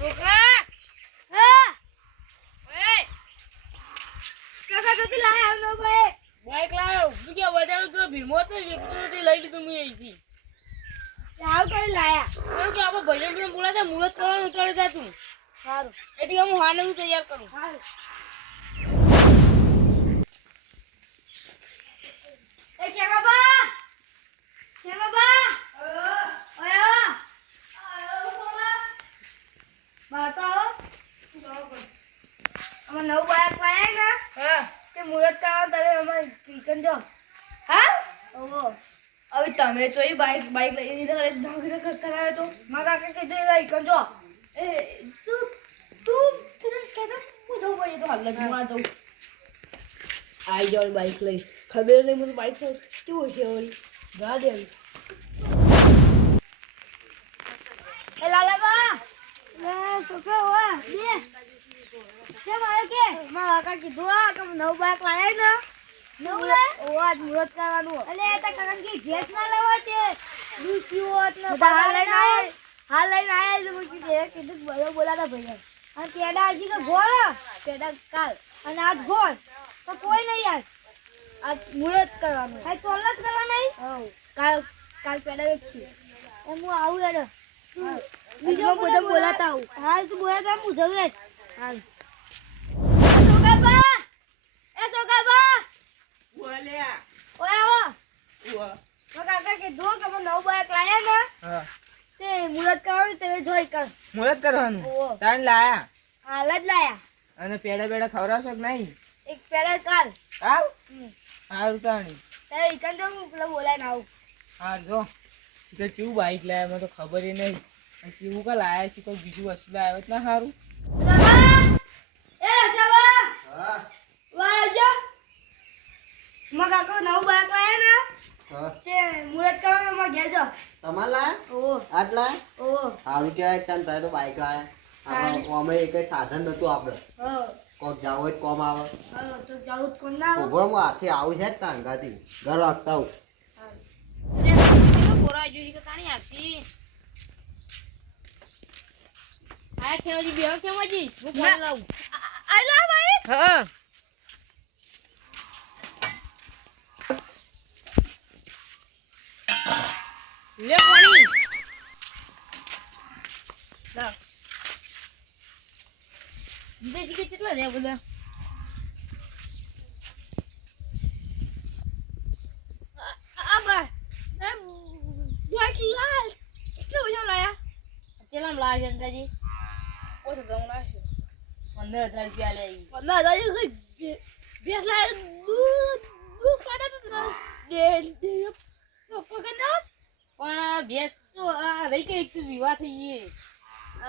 છોકરા હા ઓય કાકા તો લાય આવનો ભાઈ બાઈક લાવ તું કે બજાર તો ભીમો તો વેચતો તે લઈ લીધું મે અહીંથી આવ કરી લાયા કારણ કે આપો ભજન ભજન બોલાતા મુરત કરવાનું કરે જા તું સારું એટલે હું હાને હું તૈયાર કરું સારું એ કે બાબા ઓય બાતો અમે નવ બાઈક લાયા ને હા તે મુરત કરવા તમે અમે કિચન જો હા ઓહો હવે તમે તો એ બાઈક લઈ લીધા ધાગરે કરાવે તો મારા કાકા કીધું લઈ કજો એ તું તું કેતો પૂછો ભાઈ તો હાલ લગવા દઉં આઈ જાવ બાઈક લઈ ખબર નહીં મને બાઈક કેવું છે ઓલી ગા દે એ લાલાબા લે છોકરા ઓવા બે કે મારે કે મારા કાકા કીધું આ કે નવ બાઈક લાયા ને નવ લે ઓવા મુરત કરવાનું એટલે એ તો કાકા કે ગેસ ના લેવા છે દૂધ પીવોત ને હાલ લઈને આયા જો મને કીધું બોલાતા ભાઈ અને પેડા હજી કે ગોળ પેડા કાલ અને આજ ગોળ તો કોઈ નહીં યાર આ મુરત કરવાનું આ ચોલત કરવા નહીં હો કાલ પેડા વેચી એમ હું આવું યાર બીજો બધા બોલાતા આવું હાલ તું બોલાતા હું જઉં હાલ ચોકાબા બોલ્યા ઓય ઓ કાકા કે દો કે નવ બાઈક લાયા ને હા તે મુરત કરવાનું તે જોઈ કર મુરત કરવાનું ચાણ લાયા હાલ જ લાયા અને પેડા બેડા ખવરાવશો કે નહીં એક પેડા કાલ હારું તાણી તે ઈકન જો હું પેલા બોલાય ના આવું હા જો કે ચીવું બાઈક લાયા મને તો ખબર ય નહીં અને ચીવું કા લાયા છે કોઈ બીજું વસ્તુ લાયા એટલે હારું એ રજાવા હા વાળજો મગ આકો નવ બાઈક લાયા ને હા તે મુરત કરવાનું માં ઘેર જો તમાર લાયા ઓ આટલા ઓ હારું કેવાય તન તારે તો બાઈક લાયા આપણે કોમે એક સાધન નતું આપણે હા કોક જાવ હોય કોમ આવે હા તો જાવ કોણ ના ઓભર માં હાથે આવું છે તાંગાથી ઘર રાખતા હું ગોરા જોઈ કે કાણી આપી આ કેવજી બેહો કેમજી હું ફોન લાવું આલા ભાઈ હા લે પાણી લા બીજે કે કેટલા દે બોલા આબા વાટ લાલ કેટલો જો લાયા કેટલા લાયા જંતાજી ઓછો જમ લાયા 15000 રૂપિયા લે 15000 બેસ લાય દૂધ કાઢા તો દે પગના પણ ભેસ તો આ રહી કે એક વિવાહ થઈ ગઈ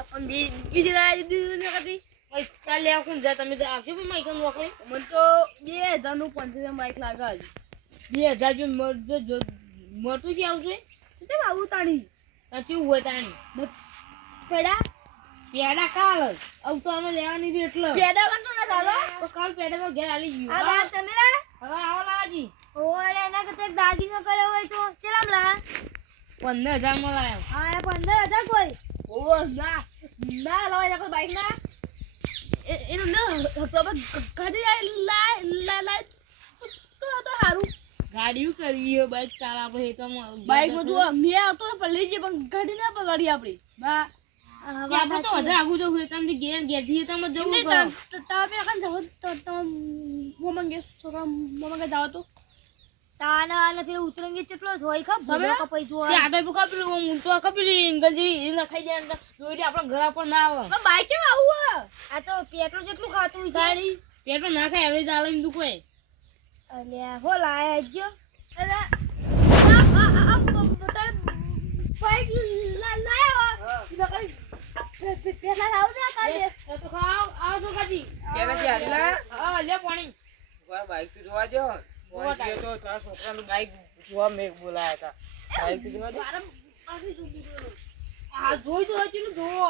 પણ બીજી લાય દીધું ને કદી ભાઈ ચાલ લે કોણ જા તમે આવજો પણ માઈક નોકરી મને તો 2000 નું 5000 માઈક લાગે 2000 જો મોટું છે આવશે તો કેમ આવું તાણી સાચું હોય તાણી પેડા કાલ આવ તો અમે લેવાની હતી એટલે પેડા કાલ તો ના ચાલો તો કાલ પેડા તો ઘેર આલી ગયું આ વાત તમે રે હવે આવો લાજી ઓરે એના કે એક દાગીનો કર્યો હોય તો ચલામ લા 15000 માં લાયો હા 15000 કોઈ ઓ ના લાવા જા બાઈક ના એનું ન હવે ગાડી લા તો હારું ગાડીઓ કરવી હે બાઈક ચાલા આપણે તો બાઈક માં તો મે આવતો પણ લઈ જે પણ ગાડી ના પગાડી આપણી બા આપણે તો વધારે આગુ જવું તમને ઘેર થી તમે જવું તો તમે કાન જાવ તો મોમન ગે છોકરા મોમન ગે જાવ તો તાના અને ફિર ઉતરંગી કેટલો હોય ખબ ભૂલો કપાઈ જો તે આટો બુકા પેલું ઊંચો કપલી ગંજી નખાઈ જાય તો દોરી આપણા ઘર પર ના આવે પણ બાઈક કેમ આવું આ તો પેટ્રોલ જેટલું ખાતું છે ગાડી પેટ્રોલ ના ખાય એવરેજ આલે ને દુકોય અલ્યા હો લાયા જો અરે આ બાઈક લાયા પેલા આવ ના કાલે તો ખાવ આવ જો કાજી કેના થી આલા હા લે પાણી વાર બાઈક થી જોવા જો બોલાય તો તારા છોકરાનું બાઈક જોવા મે બોલાયા હતા બાઈક થી જોવા દે આ જોઈ તો હજી ને જોવો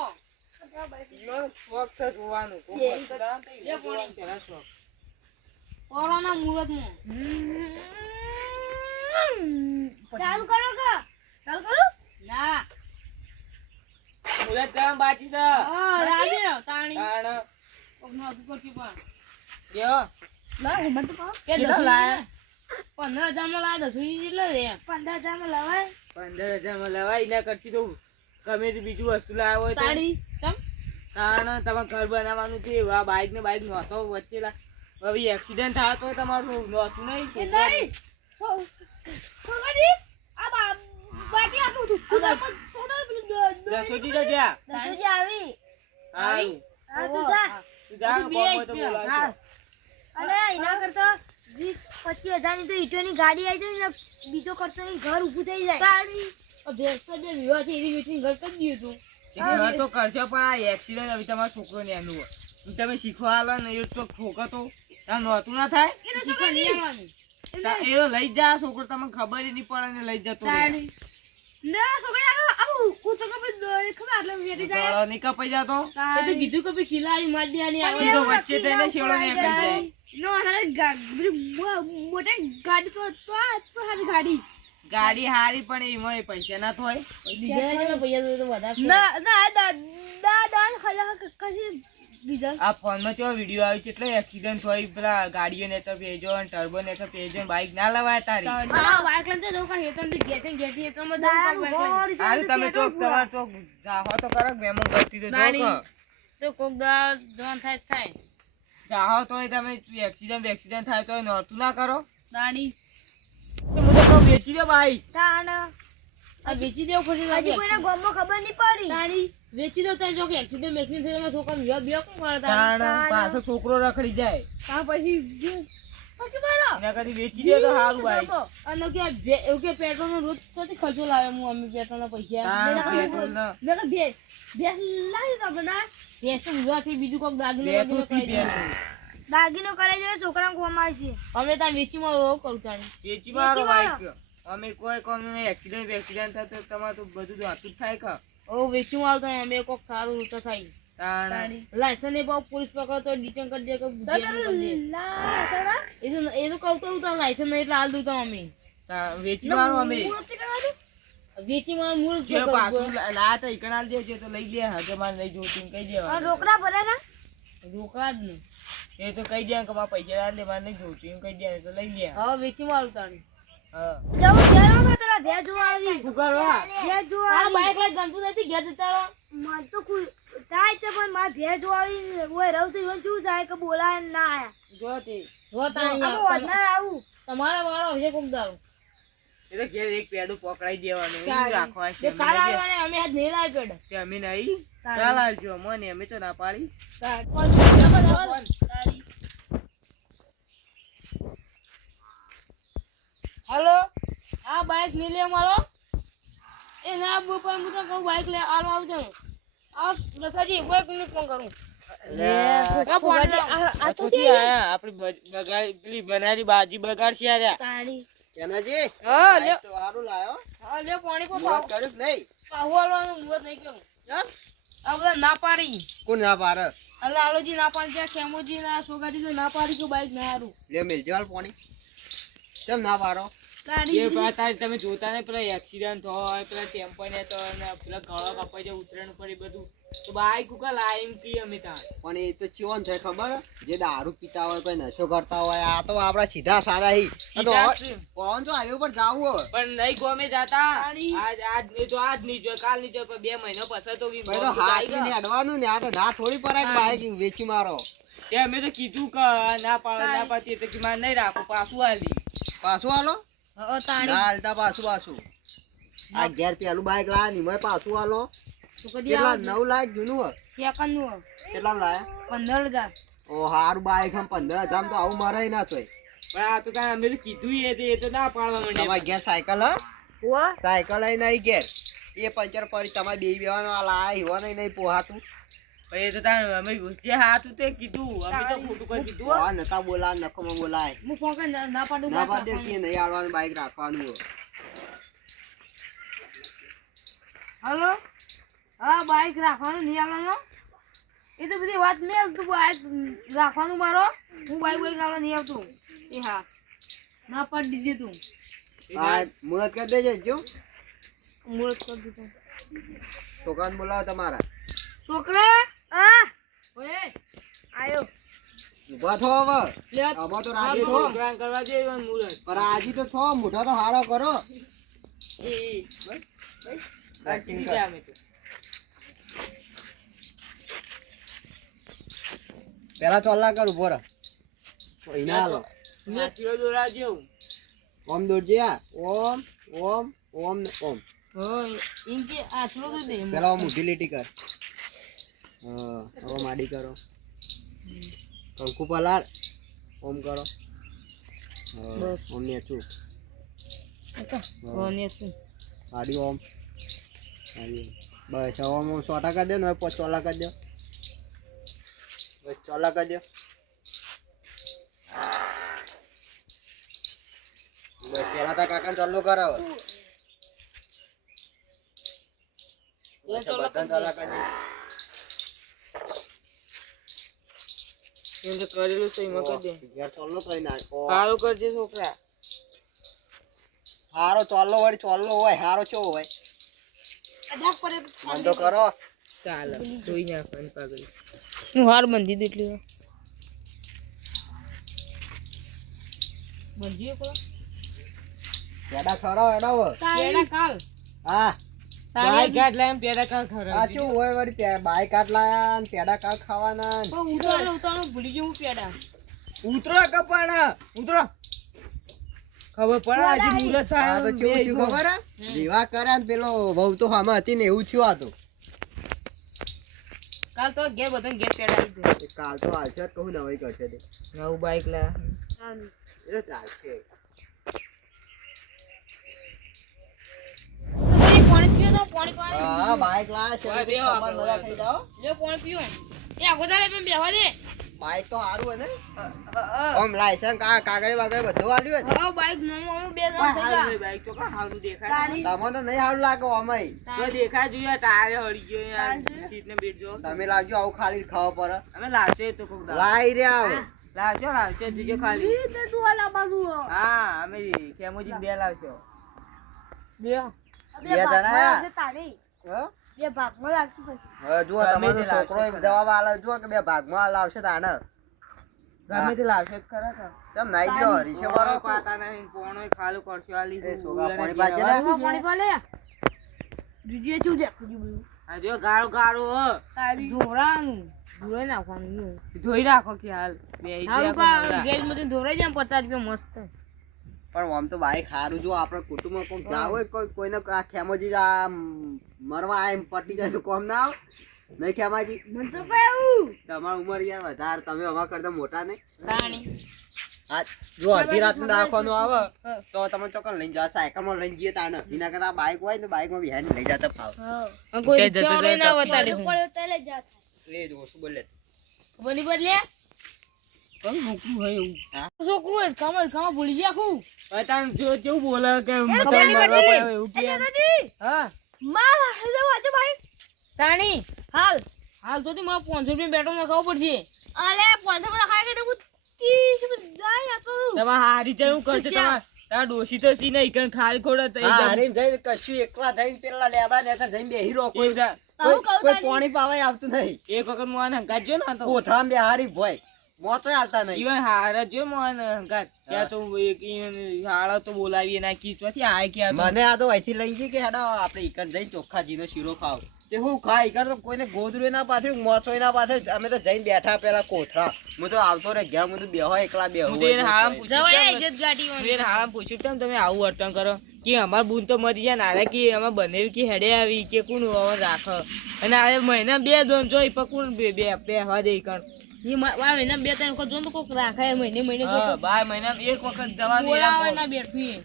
યો શોખ છે જોવાનું કોઈ પતરા તે લે પાણી તેરા શોખ કોરોના મુરત માં ચાલુ કરો કે ચાલુ કરો ના મુરત કામ બાકી છે રાજો તાણી તાણ કોકનો અધુ કરતી પા યો લા હેમંત પા કે કેટલા લાયા? 15000 માં લાયા 10 એટલે રે 15000 માં લવાય 15000 માં લેવાય ના કરતી તો ગમે તે બીજું વસ્તુ લાવ્યો હોય તો તાણી ચમ તાણ તમારે ઘર બનાવવાનું છે આ બાઈક ને બાઈક નહોતો વચ્ચે હવે એક્સિડન્ટ થાય તો તમારું નહોતું નહીં નહીં છોકરી આ બાકી આટલું હતું થોડા દસોજી જગ્યા દસોજી આવી હારું હા તું જા તું જા કોમ હોય તો બોલાવજો અરે એના કરતા 20-25 હજારની તો ઈટોની ગાડી આવી જાય ને બીજો ખર્ચો નહીં ઘર ઊભું થઈ જાય તારી ભેંસ તો બે વિવાહ થી એની વેચીને ઘર કરી દીધું ઘર તો કરશો પણ આ એક્સિડન્ટ હવે તમારો છોકરો ને એનું હોય તમે શીખવા આલો ને એ તો ઠોકો તો ત્યાં નહોતું ના થાય શીખવા નહીં આવવાનું એ લઈ જા છોકરો તમને ખબર નહીં પડે ને લઈ જતો રહે. ના છોકરી આવું હું તો ખબર એટલે વેટી જાય ગળો નહીં કપાઈ જાતો એ તો કીધું કે ખિલાડી માર દેવાની આવે સીધો વચ્ચે થઈને શેડો નીકળી જાય. નો મોટે ગાડી તો હારી ગાડી ગાડી હારી પણ એમાં પૈસા ના તો હોય આ ફોન માં કેવો વિડીયો આવ્યો છે એટલે એક્સિડન્ટ હોય પેલા ગાડીઓ ને તો પેજો અને ટર્બો ને તો પેજો બાઈક ના લવાય તારી હાલ તમે ચોક તમાર ચોક જાહો તો કરો મેમો કરતી તો કોક દા જોન થાય જાહો તો તમે એક્સિડન્ટ થાય તો નહોતું ના કરો દાણી તો મને કહો વેચી દે બાઈક આ વેચી દેવ ખોટી હજી કોઈને ગોમમાં ખબર નહીં પડી દાણી વેચી દો ત્યાં જો કે એક્સિડન્ટ થઈ છોકરા વિવાહ બે કોણ કરતા પાછો છોકરો રખડી જાય તા પછી એના કરતી વેચી દે તો સારું બાઈક અને કે એવું કે પેટ્રોલ નો રોજ કદી ખર્ચો લાવે હું અમે પેટ્રોલ ના પૈસા પેટ્રોલ ના ભેસ લાવી તો બના ભેસ તો વિવાહ થી બીજું કોક દાગીનો કરે છે છોકરાને કોમાં આવશે અમે ત્યાં વેચીમાં રોવ કરું તાણી વેચી મારો બાઈક અમે કોઈ કોમ એક્સિડન્ટ થાય તો તમારે તો બધું તો હાથું જ થાય કે ઓ વેચીમાં આવતો અમે કોક સારું રૂટ થાય લાયસન્સ એ પાવ પોલીસ પકડો તો ડિટેન કરી દે કે એ તો કહું તો લાયસન્સ નહીં એટલે હાલ દઉં તો અમે વેચી મારો અમે વેચી મારો મૂળ જે પાછું લા તો ઈકણાલ દે છે તો લઈ લે હગે માર નહીં જોતું કહી દેવા રોકડા ભરે ને રોકડા જ ને એ તો કહી દે કે મારા પૈસા લે માર નહીં જોતું કહી દે તો લઈ લે હા વેચી મારું તાણી હા જાવ ઘેર માં પેલા ભેજ જોવા આવી શું કરવા ભેજ જોવા આ બાઈક લઈ ગંતુ નથી ઘેર જતા રહો મન તો કોઈ થાય છે પણ માર ભેજ જોવા આવી ઓય રહું તો ઈવન શું જાય કે બોલાય ના આયા જોતી તાણી આ ઓનર આવું તમારા વાળો હશે કોક દારૂ એ તો ઘેર એક પેડું પકડાઈ દેવાનું એવું રાખવા છે કાલ આવવાને અમે આજ નહીં લાવી પેડ તે અમે નહીં કાલ આવજો મને અમે તો ના પાડી હેલો આ બાઈક નહીં લે મારો એ ના બોલ પણ હું તો કહું બાઈક લે આલો આવજો આ દસાજી એક મિનિટ ફોન કરું પેલી બનારી બાજી બગાડશી આર્યા તાણી કેનાજી હા લે તો હારું લાયો હા લે પાણી કો મુરત કર્યું નહીં પાહુ આલવાનું મુરત નહીં કરું કેમ આ બધા ના પાડી કોણ ના પારે અલ્લા આલોજી ના પાડી છે ખેમોજી ના સોગાજી તો ના પાડી કે બાઈક ના હારું લે મિલજવાલ પાણી કેમ ના પારો એ પાછા તમે જોતા ને પેલા એક્સિડન્ટ હોય પેલા ટેમ્પો ને તો પેલા ગળો કપાઈ જાય ઉતરણ પડી બધું તો બાઈક ઉકા લાઈન કી અમે ત્યાં પણ એ તો ચીવન થાય ખબર જે દારૂ પીતા હોય કોઈ નશો કરતા હોય આ તો આપડા સીધા સારા હી કોણ તો હાઈવે પર જાવું હોય પણ નહીં ગમે જાતા આજ નહીં તો આજ નહીં જો કાલ નહીં જો 2 મહિના પછી તો ભાઈ તો હાથ ને અડવાનું ને આ તો ના થોડી પરાય બાઈક વેચી મારો તે અમે તો કીધું કે ના પાડો ના પાડતી તો કે માર નહીં રાખો પાછું આલી પાછું હાલો હા તાણી ના હાલતા પાછું આ ઘેર પેલું બાઈક લાયા ની પાછું હાલો કેટલા 9 લાખ જૂનું હોય કેકનનું કેટલા લાયા 15000 ઓ હારું બાઈક હમ 15000 તો આવું મરાય ના તોય પણ આ તો કાંઈ અમે તો કીધું એ તો ના પાડવા માંડે તમારે ઘેર સાયકલ હ ઓ સાયકલ અહીં નહીં ઘેર એ પંચર પડી તમારે બે બેવાનો આ લાયા હીવો નહીં પોહાતું પણ એ તો તાણ અમે જે હાથું તે કીધું અમે તો ખોટું કરી કીધું હા નતા બોલા નખમાં બોલાય હું ફોન કરી ના પાડું ના પાડે કે નહીં આવવાનું બાઈક રાખવાનું હોય હેલો હા બાઈક રાખવાનું નહીં આવવાનું એ તો બધી વાત મેં તું બાઈક રાખવાનું મારો હું બાઈક આવવા નહીં આવતું એ હા ના પાડી દીધી તું હા મુરત કરી દેજો જો મુરત કરી દીધો છોકરાને બોલાવો તમારા છોકરા ઓય આયો ઊભા થો હવે લે આમાં તો રાજી થો છોકરાને કરવા દે એવા મુરત. પણ રાજી તો થો મોઢા તો હારો કરો એ આ શીખી ગયા અમે તો. પેલા ચોલ્લા કર ઉભો રહો એના હાલો આ તીરો દોરા જેવું. ઓમ દોડજે આ ઓમ ઓમ ઓમ ને ઓમ ઇનકે આટલો તો દે પેલા ઓમ ઊંધી લીટી કર હા હવે માડી કરો કંકુ પલાર ઓમ કરો બસ. ઓમ ને ચૂપ કોને છે માડી ઓમ માડી ઓમ. બસ હવે ઓમ ઓમ 100 કરી દે ને હવે 5 ચોલા કરી દે બસ ચોલા કરી દે બસ પેલા તા કાકા ચાલુ કરાવો ચોલા કરી દે એમ તો કરેલું છે એમાં કરી દે. ઘેર ચોલ્લો કરી નાખ સારું કરજે છોકરા. હારો ચોલ્લો વળી ચોલ્લો હોય હારો ચો હોય અડાક પડે મન તો કરો ચાલે ધોઈ નાખવાનું પાગલ. હું હાર બંધી દે એટલે બંધી કો પેડા ખરો એડાવો પેડા કાલ હા બાઈક કાઢલા એમ પેડા કાઢ આ ખવડાવજે. શું હોય વળી બાઈક કાટલા ને પેડા કાટ ખાવાના ને. ઉતારો ભૂલી જવું પેડા ઉતરો કપાણ ઉતરો. ખબર પડે આજે મુરત થાય આ તો કેવું થયું ખબર હે? દીવા કર્યા ને પેલો વહુ તો હામાં હતી ને એવું થયું આ તો કાલ તો ઘેર બધાને ઘેર પેડા આવી ગયો એ કાલ તો હાલશે જ કહું નવાઈ કરશે તે નવું બાઈક લા. એ તો ચાલશે પાણી પીઓ તો પાણી પાણી હા બાઈક લાયા છે હા, તો દેવો ખબર આપણે નવા થઈ જાઓ. લે પાણી પીઓ એ આગોદાલે પણ બેહવા દે બાઈક તો સારું હે ને આમ લાયસન્સ કાગળ વાગળ બધું આલ્યું હે હા બાઈક નમો બે હારું નહીં બાઈક તો કા હારું દેખાય. તમને તો નહીં સારું લાગે આમાંય તો દેખાય જોઈએ ટાયર હળી ગયો યાર સીટ ને બેઠ જો. તમે લાવજો આવું ખાલી ખાવા પડે અમે લાવશે તો કોક દાડો. લાઈ રહ્યા હવે લાવશે દીજે ખાલી. હા અમે કેમોજી બે લાવશો. બે બે જણા તારી હા? બે ભાગમાં લાગશે પછી હવે જુઓ ગમે તમારો તે લાવશે છોકરો ખરા. જવાબ આલે જુઓ કે બે ભાગમાં લાવશે તાને ગમે તે લાવશે જ ખરા કા. કેમ નાઈ ગયો રીસે મારો પાતા નહીં પોણોય ખાલું કરશો આલી એ છોકરા ઉલાને પાણી ઘેર પાજે આવા. ને. પાણી પાલે દીદી ચૂ દે બધું આ જો ગાળો ગાળો હો. તારી ધોરાનું ધોરાઈ નાખવાનું ધોઈ રાખો કે હાલ બે હારું કા ગેસ માંથી ધોરાઈ જાય 50 રૂપિયા મસ્ત પણ આમ તો બાઈક સારું જો આપણે કુટુંબમાં કોમ જાવ હોય કોઈને આ ખેમોજી આ મરવા આય પટી જાય તો કોમ ના આવે નહીં ખેમાજી મન તો પાયું તમારી ઉંમર યાર વધારે તમે અમારા કરતા મોટા ને તાણી આ જો અડધી રાત નાખવાનું આવે તો તમે ચોકન લઈને જાવ સાયકલમાં લઈને જઈએ તાને એના કરતા બાઈક હોય ને બાઈકમાં બિહાર લઈ જતા ફાવ કોઈ જતો ચોરે ના જતો વતાડે એ જો શું બોલે બોલી બદલે કોણ મૂકવું હોય એવું. છોકરું હોય કામ ભૂલી ગયા ખું હવે તાન જો જેવું બોલે કે બોલી મરવા બદલી. પડે એવું કે. હા તાણી હાલ તો થી મારે 500 રૂપિયા બેઠો ના ખાવું પડશે તમે હારી જવું કરશે તારા ડોસી તો સી નહીં કારણ ખાલી ખોડા થઈ હા જાય. હરીને જઈને કશું એકલા જઈને પેલા લેબડા નેતા જઈને બેહી રહો કોઈ એક કોઈ પાણી પાવાય આવતું નહીં વખત મોહન હંગાત જો ને તો કોથળામાં બેહારી ભોય મોતોય હાલતા નહીં ઈવન હાર જો મોહન હંગાત ત્યાં તો એક ઈવન હાળો તો બોલાવીએ ના કીચવાથી આય કે આ તો. મને આ તો અહીંથી લઈ ગઈ કે હેડો આપણે ઈકન જઈને ચોખ્ખાજીનો શીરો ખાવ તે હું ખા ઈકન તો કોઈને ગોદરું ના પાથર્યું મોચોય ના પાથર્યું અમે તો જઈને બેઠા પેલા કોથળા હું તો આવતો રે ઘેર હું તો બેહો એકલા બેહો હું તો એને હાળામાં પૂછ્યું જવાય કેમ? ઇજ્જત ગાડી હું એને હાળામાં પૂછ્યું કેમ તમે આવું વર્તન કરો કે અમાર બૂન તો મરી જાય નારે કે અમાર બનેવી કે હેડે આવી કે કોણ હવે રાખે અને આ મહિના બે દોન જોઈ પણ કોણ બે હવા દે કણ મહિના 2-3 વખત જો તો કોક રાખે મહિને જો હા 12 મહિનામાં એક વખત જવા દે બોલાવે ના બેઠી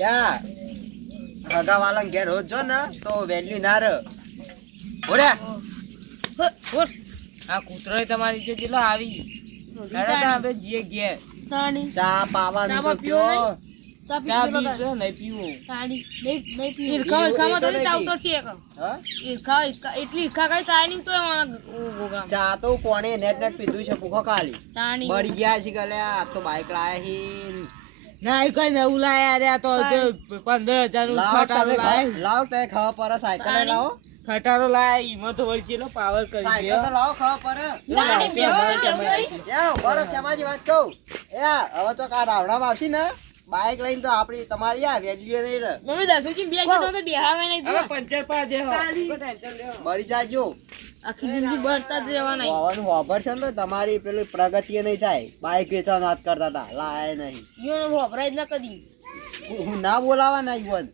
યા હગા વાળા ઘેર રોજ જો ને તો વેલ્યુ ના રહે ઓરે આ કૂતરો તમારી જે કેટલો આવી હેડે તો આપણે જીએ ઘેર તાણી ચા પાવાનું ચા તો પીવો કયો ચા ચા પીવો પીજો નહીં પીવું તાણી નહીં પીવો ઈરખા તો ચા ઉતરશે એક હા ઈરખા એટલી ઈરખા કઈ ચા નહીં તો ગોગા ચા તો કોણે નેટ પીધું છે પૂખો ખાલી તાણી મરી ગયા છે કે આ તો બાઈક લાયા હી ના એ કઈ નવું લાયા રે આ તો 15,000 નું ખટારો લાય લાવો તો ખાવા પર સાયકલ લાવો ખટારો લાય ઈમાં તો વળી ચેલો પાવર કરી સાયકલ તો લાવો ખાવા પર લાડી બેહો જવું યાર બરો કેમાજી વાત કહું એ હવે તો કા રાવણામાં આવશી ને બાઈક લઈને તો આપણી તમારી આ વેલ્યુ નહીં રહે મમ્મી દસુજી બે કીધો તો બેહાવે નહીં હવે પંચર પા દે હો ટેન્શન લેવો મરી જાજો આખી જિંદગી બળતા જ રહેવાના હોવાનું હોબર છે ને તો તમારી પેલી પ્રગતિ નહીં થાય બાઈક વેચવાનો હાથ કરતા હતા લાય નહીં ઈયોનો વપરાય જ ના કદી હું ના બોલાવા ના ઈવન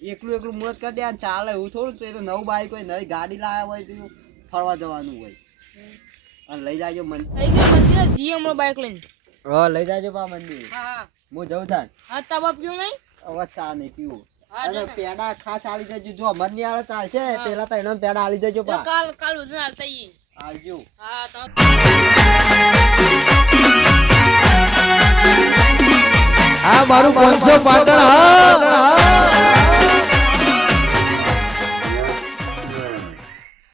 એકલું એકલું મુહૂર્ત કરી દે ચાલે એવું થોડું તો એ તો નવું બાઈક હોય નવી ગાડી લાવ્યા હોય તો ફરવા જવાનું હોય અને લઈ જાજો મન કઈ ગયો મંદિર જી હમણાં બાઈક લઈને હા લઈ જાજો પા મંદિર હા હું જઉં તાણ હા તાબા પીવું નહીં હવે ચા નહીં પીવું હા અને પેડા ખાસ આલી દેજો જો મન ની આવે ચાલશે પેલા તો એનો પેડા આલી દેજો પા કાલ બધું હાલતા ઈ આવજો હા તો આ મારું 500 પાટણ હા